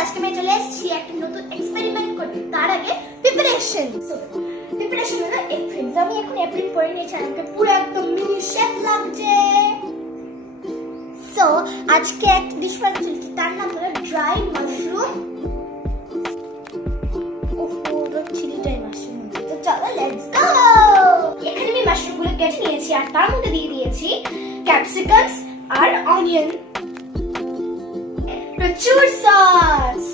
আজকে আমি চলে এসেছি একটা নতুন এক্সপেরিমেন্ট করতে। তার আগে প্রিপারেশন হলো এপ্রিল। আমি এখন এপ্রিল পরে নিয়েছি, আমাকে পুরো একদম মিনি শেফ লাগছে। সো আজকে একটা ডিশ বানাতে চলেছি, তার নাম হলো dry mushroom. Chilli dry mushroom. তো চলো লেটস গো। এখানে আমি মাশরুমগুলো কেটে নিয়েছি আর তার মধ্যে দিয়ে দিয়েছি ক্যাপসিকামস আর অনিয়ন, প্রচুর সস।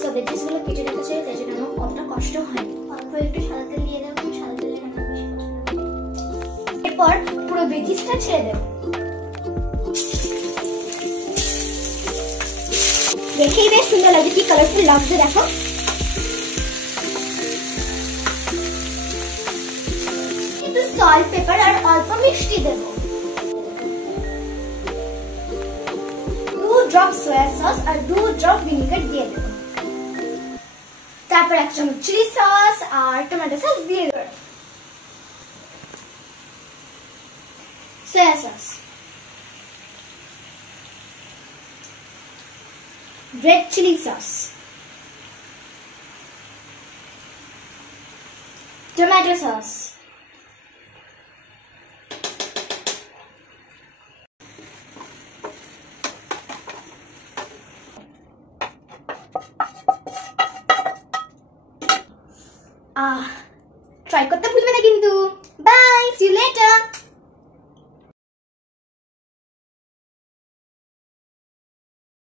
সো ভেজিসগুলো কেটে রেখেছি, তাই জন্য আমার অতটা কষ্ট হয়নি। অল্প একটু সাদা তেল দিয়ে দেবো, সাদা তেলে রান্না বেশি পছন্দ করি। এরপর পুরো ভেজিসটা ছেড়ে দেবো। দেখেই বেশ সুন্দর লাগছে, কি কালারফুল লাগছে দেখো। একটু সল্ট, পেপার আর অল্প মিষ্টি দেবো। 2 ড্রপ সয়া সস আর 2 ড্রপ ভিনেগার দিয়ে দেবো। তারপর 1 চামচ চিলি সস আর টমেটো সস দিয়ে দেবো। Soya sauce, red chili sauce, tomato sauce, try করতে ভুলবে না কিন্তু। Bye, see you letter.